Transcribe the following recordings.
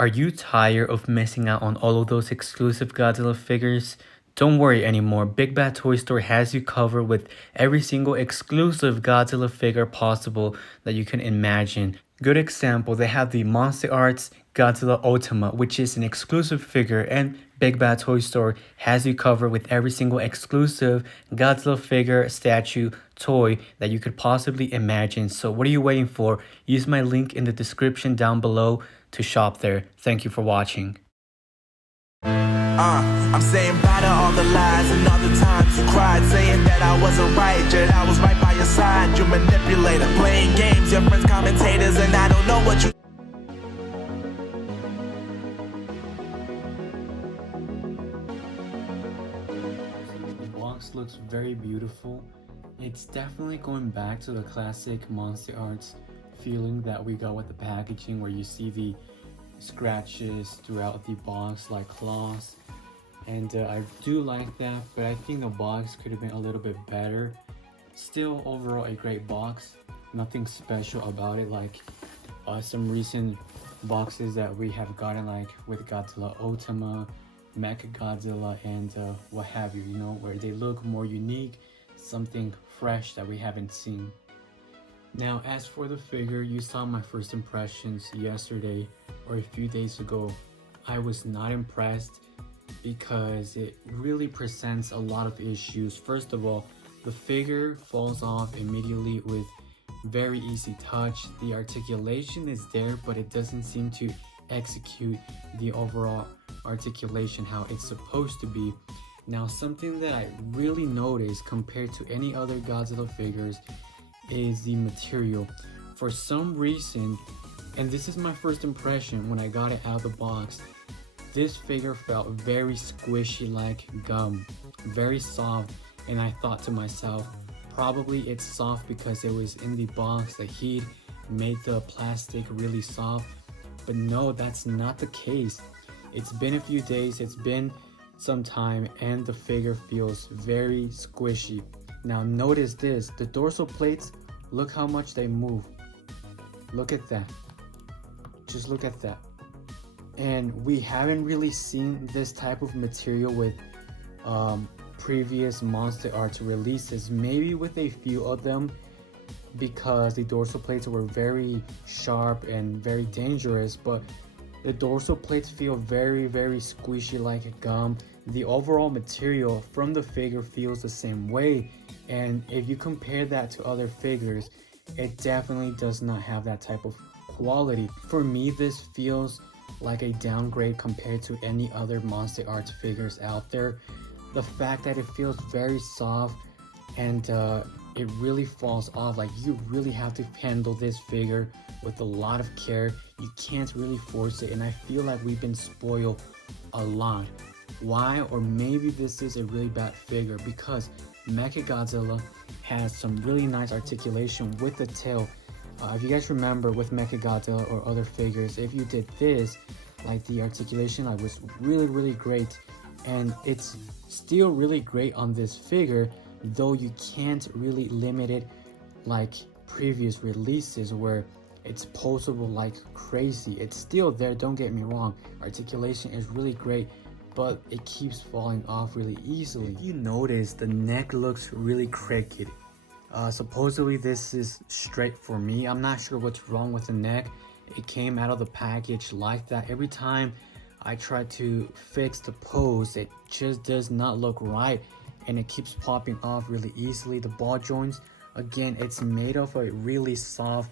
Are you tired of missing out on all of those exclusive Godzilla figures? Don't worry anymore, Big Bad Toy Store has you covered with every single exclusive Godzilla figure possible that you can imagine. Good example, they have the Monsterarts Godzilla Ultima, which is an exclusive figure, and Big Bad Toy Store has you covered with every single exclusive Godzilla figure, statue, toy that you could possibly imagine. So what are you waiting for? Use my link in the description down below to shop there. Thank you for watching. I'm saying bye to all the lies and all the times you cried, saying that I wasn't right, yet I was right by your side. You manipulator, playing games, your friends commentators, and I don't know what you. The box looks very beautiful. It's definitely going back to the classic Monsterarts feeling that we got with the packaging, where you see the scratches throughout the box like claws, and I do like that, but I think the box could have been a little bit better. Still, overall a great box, nothing special about it like some recent boxes that we have gotten, like with Godzilla Ultima, Mechagodzilla, and what have you, where they look more unique, something fresh that we haven't seen. Now, as for the figure, you saw my first impressions yesterday or a few days ago. I was not impressed because it really presents a lot of issues. First of all, the figure falls off immediately with very easy touch. The articulation is there, but it doesn't seem to execute the overall articulation how it's supposed to be. Now, something that I really noticed compared to any other Godzilla figures is the material. For some reason, and this is my first impression when I got it out of the box, this figure felt very squishy like gum, very soft, and I thought to myself, probably it's soft because it was in the box. The heat made the plastic really soft, but no, that's not the case. It's been a few days, it's been some time, and the figure feels very squishy. Now notice this, the dorsal plates, look how much they move. Look at that. Just look at that. And we haven't really seen this type of material with previous Monsterarts releases, maybe with a few of them, because the dorsal plates were very sharp and very dangerous, but the dorsal plates feel very squishy like gum. The overall material from the figure feels the same way, and if you compare that to other figures, it definitely does not have that type of quality. For me, this feels like a downgrade compared to any other Monsterarts figures out there. The fact that it feels very soft and it really falls off, like you really have to handle this figure with a lot of care. You can't really force it, and I feel like we've been spoiled a lot. Why? Or maybe this is a really bad figure because Mechagodzilla has some really nice articulation with the tail. If you guys remember with Mechagodzilla or other figures, if you did this, like the articulation like was really great, and it's still really great on this figure, though you can't really limit it like previous releases where it's posable like crazy. It's still there, don't get me wrong, articulation is really great, but it keeps falling off really easily. If you notice, the neck looks really crooked. Supposedly this is straight for me. I'm not sure what's wrong with the neck. It came out of the package like that. Every time I try to fix the pose, it just does not look right, and it keeps popping off really easily. The ball joints, again, it's made of a really soft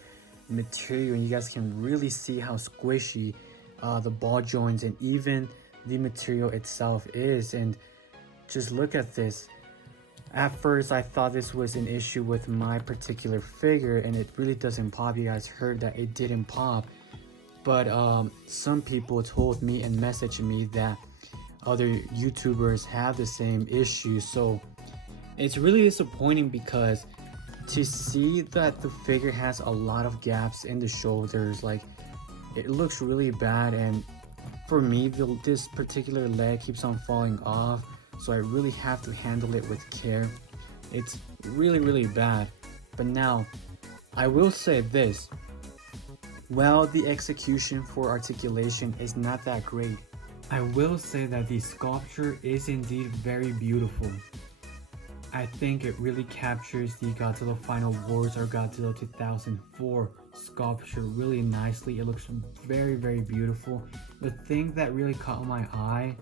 material, and you guys can really see how squishy the ball joints and even the material itself is. And just look at this. At first I thought this was an issue with my particular figure, and it really doesn't pop. You guys heard that it didn't pop, but some people told me and messaged me that other YouTubers have the same issue. So it's really disappointing because to see that the figure has a lot of gaps in the shoulders, like it looks really bad. And for me, this particular leg keeps on falling off, so I really have to handle it with care. It's really bad. But now I will say this, Well, the execution for articulation is not that great. I will say that the sculpture is indeed very beautiful. I think it really captures the Godzilla Final Wars or Godzilla 2004 sculpture really nicely. It looks very, very beautiful. The thing that really caught my eye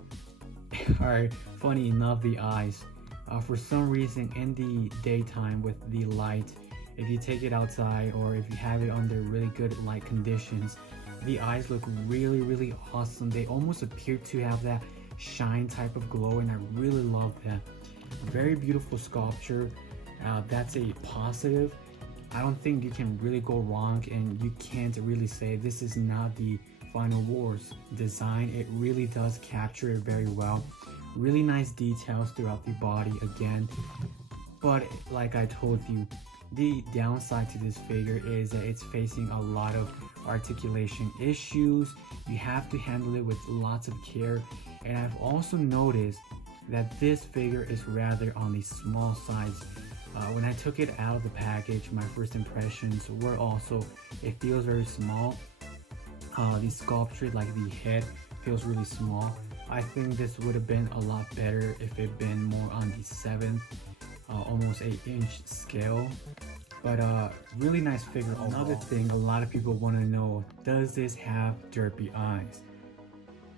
are, funny enough, the eyes. For some reason, in the daytime with the light, if you take it outside or if you have it under really good light conditions, the eyes look really, really awesome. They almost appear to have that shine type of glow, and I really love that. Very beautiful sculpture. That's a positive. I don't think you can really go wrong, and you can't really say this is not the Final Wars design. It really does capture it very well. Really nice details throughout the body again. But like I told you, the downside to this figure is that it's facing a lot of articulation issues. You have to handle it with lots of care. And I've also noticed that this figure is rather on the small size. When I took it out of the package, my first impressions were also, it feels very small. The sculpture, like the head, feels really small. I think this would have been a lot better if it been more on the 7th, almost 8-inch scale. But really nice figure overall. Another thing a lot of people want to know, does this have derpy eyes?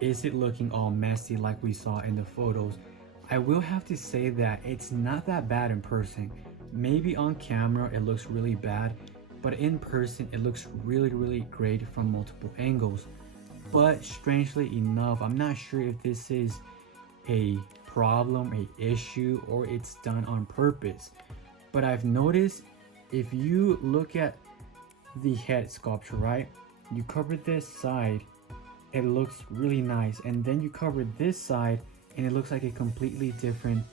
Is it looking all messy like we saw in the photos? I will have to say that it's not that bad in person. Maybe on camera it looks really bad, but in person it looks really, really great from multiple angles. But strangely enough, I'm not sure if this is a problem, a issue, or it's done on purpose. But I've noticed if you look at the head sculpture, right? You cover this side, it looks really nice, and then you cover this side and it looks like a completely different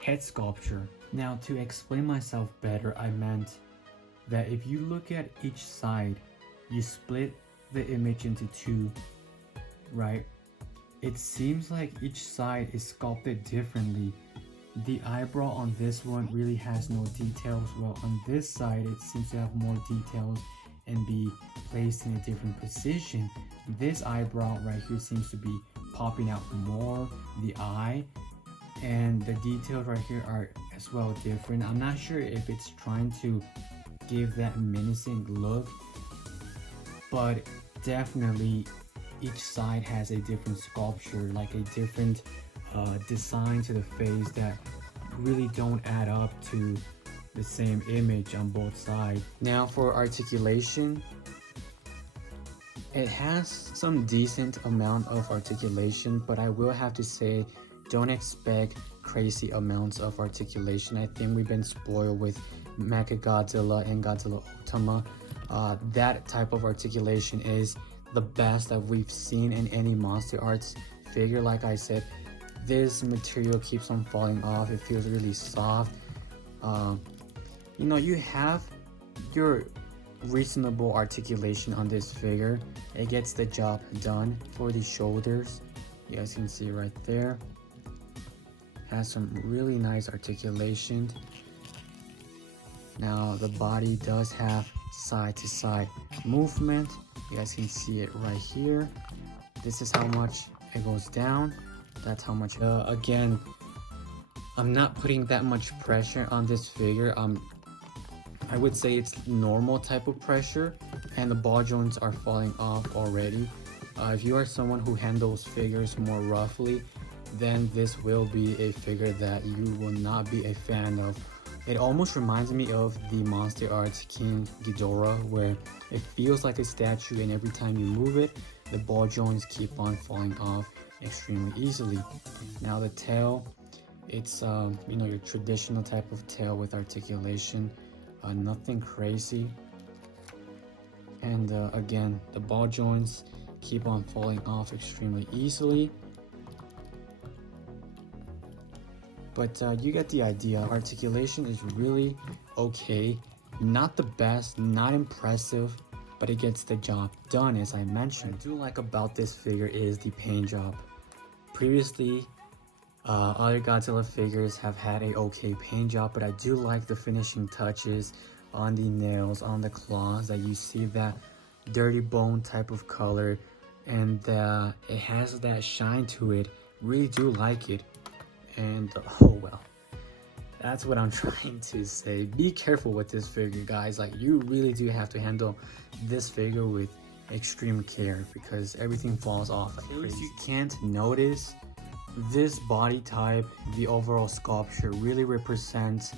head sculpture. Now, to explain myself better, I meant that if you look at each side, you split the image into two, right? It seems like each side is sculpted differently. The eyebrow on this one really has no details, while on this side it seems to have more details and be placed in a different position. This eyebrow right here seems to be popping out more, the eye, and the details right here are as well different. I'm not sure if it's trying to give that menacing look, but definitely each side has a different sculpture, like a different design to the face that really don't add up to the same image on both sides. Now for articulation, it has some decent amount of articulation, but I will have to say, don't expect crazy amounts of articulation. I think we've been spoiled with Mechagodzilla and Godzilla Ultima. That type of articulation is the best that we've seen in any Monster Arts figure. Like I said, this material keeps on falling off. It feels really soft. You know, you have your reasonable articulation on this figure. It gets the job done. For the shoulders, you guys can see right there, has some really nice articulation. Now the body does have side to side movement. You guys can see it right here. This is how much it goes down. That's how much. Again, I'm not putting that much pressure on this figure. I would say it's normal type of pressure, and the ball joints are falling off already. If you are someone who handles figures more roughly, then this will be a figure that you will not be a fan of. It almost reminds me of the Monster Arts King Ghidorah, where it feels like a statue, and every time you move it, the ball joints keep on falling off extremely easily. Now the tail, it's you know, your traditional type of tail with articulation, nothing crazy. And again, the ball joints keep on falling off extremely easily. But you get the idea. Articulation is really okay. Not the best, not impressive, but it gets the job done, as I mentioned. What I do like about this figure is the paint job. Previously, other Godzilla figures have had a okay paint job, but I do like the finishing touches on the nails, on the claws, that you see that dirty bone type of color, and it has that shine to it. Really do like it. And oh well, that's what I'm trying to say. Be careful with this figure, guys. Like, you really do have to handle this figure with extreme care because everything falls off like crazy. You can't notice, this body type, the overall sculpture really represents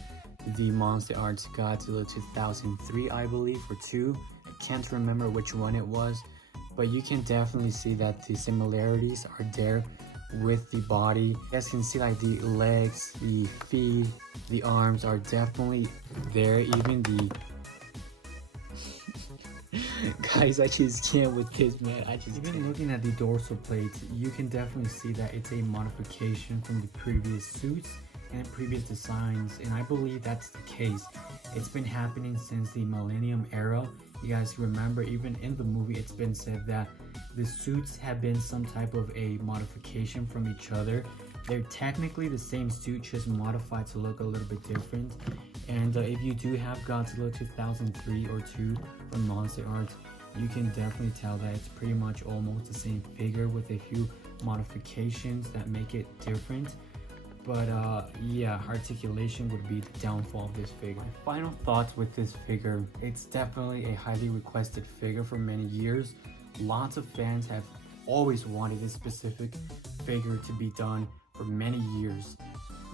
the Monsterarts Godzilla 2003, I believe, or 2. I can't remember which one it was, but you can definitely see that the similarities are there with the body. You guys can see like the legs, the feet, the arms are definitely there. Even the guys, I just can't with this, man. Even looking at the dorsal plates, you can definitely see that it's a modification from the previous suits and previous designs, and I believe that's the case. It's been happening since the Millennium era. You guys remember, even in the movie, it's been said that the suits have been some type of a modification from each other. They're technically the same suit, just modified to look a little bit different. And if you do have Godzilla 2003 or 2 from Monsterarts, you can definitely tell that it's pretty much almost the same figure with a few modifications that make it different. But yeah, articulation would be the downfall of this figure. My final thoughts with this figure, it's definitely a highly requested figure for many years. Lots of fans have always wanted this specific figure to be done for many years.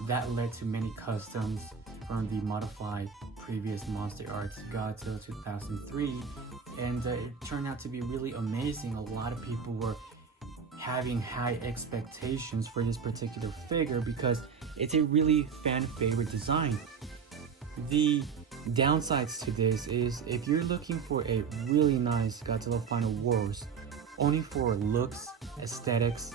That led to many customs from the modified previous Monsterarts Godzilla 2003, and it turned out to be really amazing. A lot of people were having high expectations for this particular figure because it's a really fan favorite design. The downsides to this is, if you're looking for a really nice Godzilla Final Wars only for looks, aesthetics,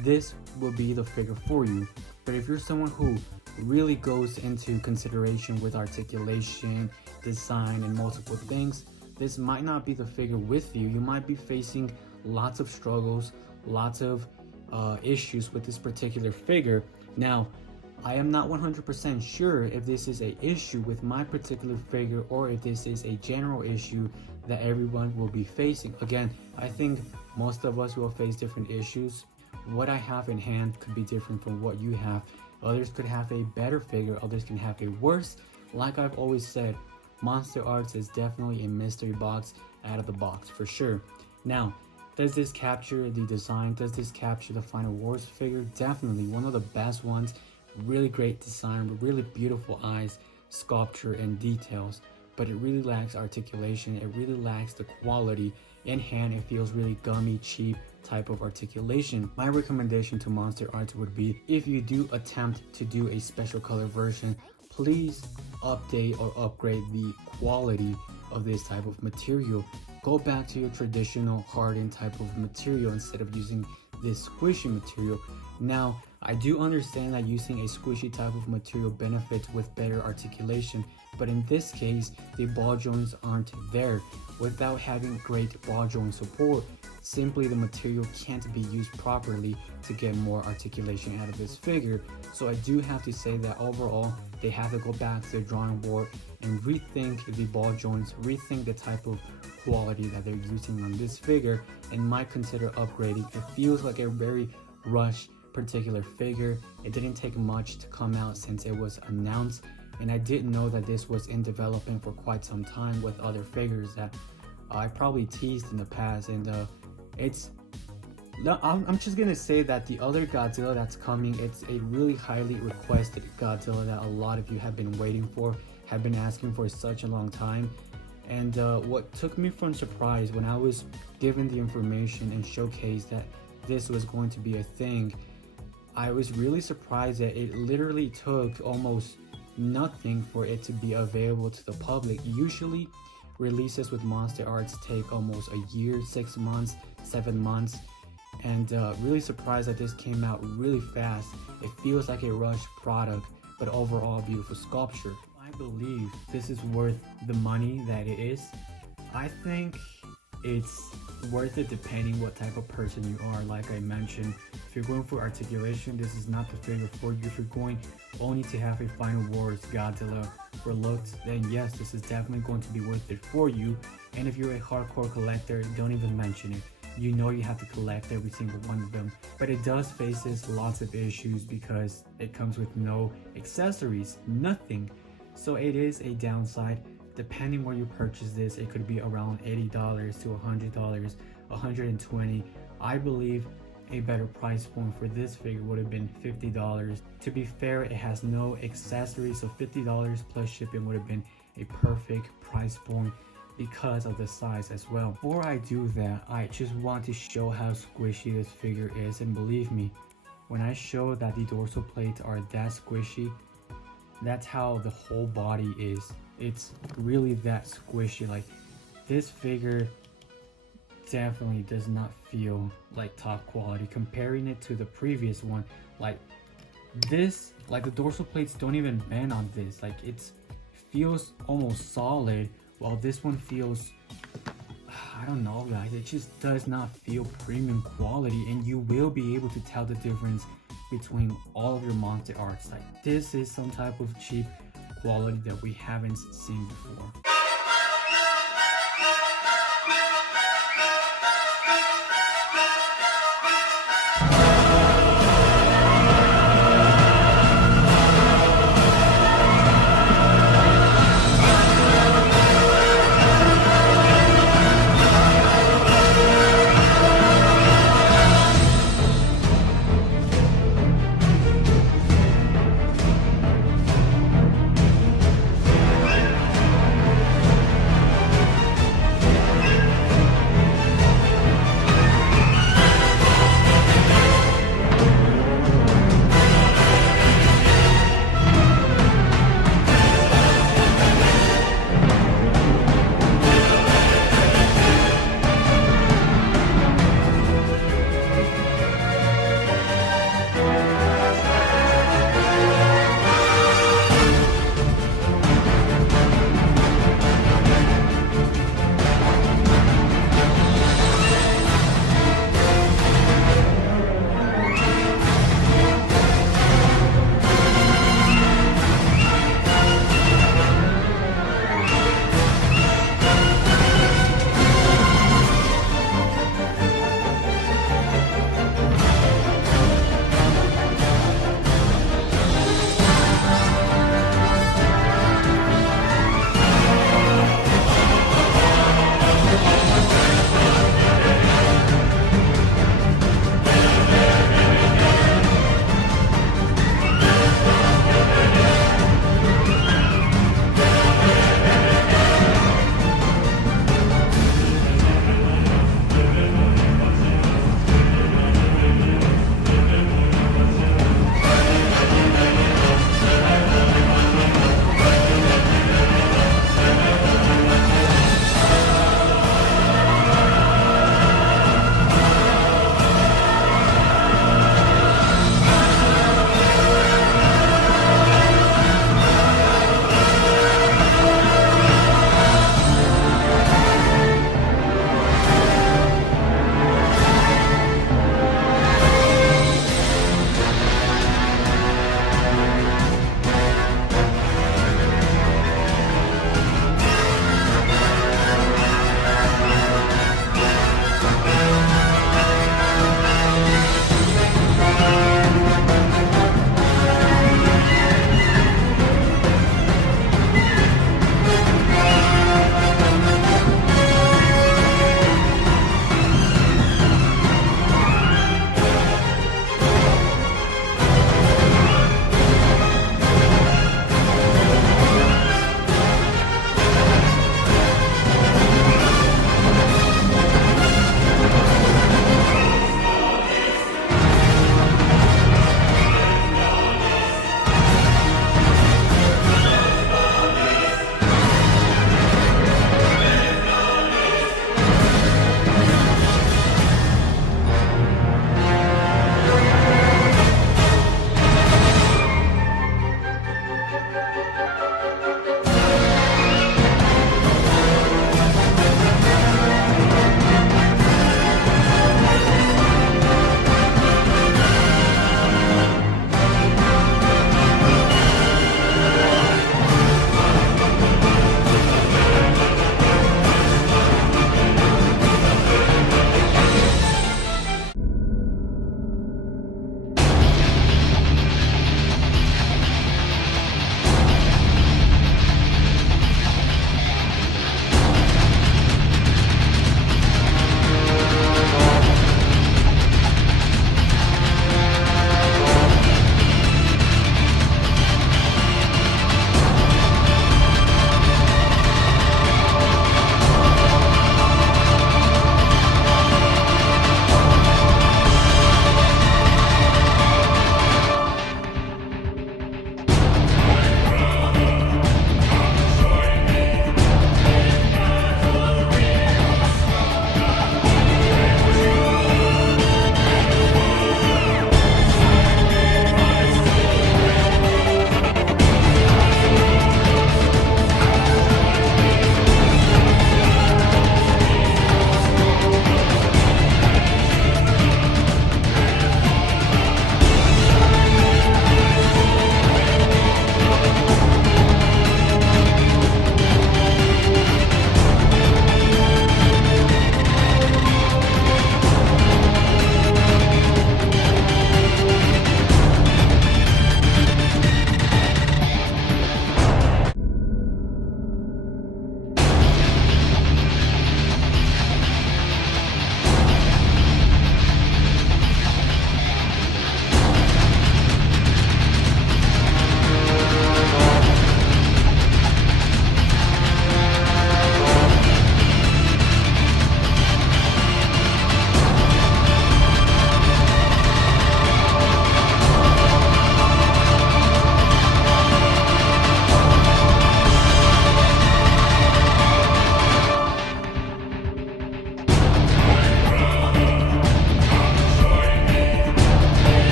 this will be the figure for you. But if you're someone who really goes into consideration with articulation, design, and multiple things, this might not be the figure with you. You might be facing lots of struggles, lots of issues with this particular figure. Now, I am not 100% sure if this is an issue with my particular figure or if this is a general issue that everyone will be facing. Again, I think most of us will face different issues. What I have in hand could be different from what you have. Others could have a better figure, others can have a worse. Like I've always said, Monsterarts is definitely a mystery box out of the box for sure. Now, does this capture the design? Does this capture the Final Wars figure? Definitely one of the best ones. Really great design, really beautiful eyes, sculpture, and details. But it really lacks articulation. It really lacks the quality. In hand, it feels really gummy, cheap type of articulation. My recommendation to Monsterarts would be, if you do attempt to do a special color version, please update or upgrade the quality of this type of material. Go back to your traditional hardened type of material instead of using this squishy material. Now, I do understand that using a squishy type of material benefits with better articulation, but in this case, the ball joints aren't there. Without having great ball joint support, simply the material can't be used properly to get more articulation out of this figure. So I do have to say that overall, they have to go back to the drawing board and rethink the ball joints, rethink the type of quality that they're using on this figure, and might consider upgrading. It feels like a very rushed particular figure. It didn't take much to come out since it was announced, and I didn't know that this was in development for quite some time with other figures that I probably teased in the past. And I'm just gonna say that the other Godzilla that's coming, it's a really highly requested Godzilla that a lot of you have been waiting for, have been asking for such a long time. And what took me from surprise when I was given the information and showcased that this was going to be a thing, I was really surprised that it literally took almost nothing for it to be available to the public. Usually releases with Monsterarts take almost a year, 6 months, 7 months, and really surprised that this came out really fast. It feels like a rushed product, but overall beautiful sculpture. I believe this is worth the money that it is. I think it's worth it depending what type of person you are. Like I mentioned, if you're going for articulation, this is not the figure for you. If you're going only to have a Final Wars Godzilla for looks, then yes, this is definitely going to be worth it for you. And if you're a hardcore collector, don't even mention it. You know you have to collect every single one of them. But it does faces lots of issues because it comes with no accessories, nothing. So it is a downside. Depending where you purchase this, it could be around $80 to $100, $120. I believe a better price point for this figure would have been $50. To be fair, it has no accessories, so $50 plus shipping would have been a perfect price point because of the size as well. Before I do that, I just want to show how squishy this figure is, and believe me, when I show that the dorsal plates are that squishy, that's how the whole body is. It's really that squishy. Like, this figure definitely does not feel like top quality. Comparing it to the previous one, like this, like the dorsal plates don't even bend on this. Like, it feels almost solid, while this one feels, I don't know guys, it just does not feel premium quality, and you will be able to tell the difference between all of your Monsterarts. Like, this is some type of cheap quality that we haven't seen before.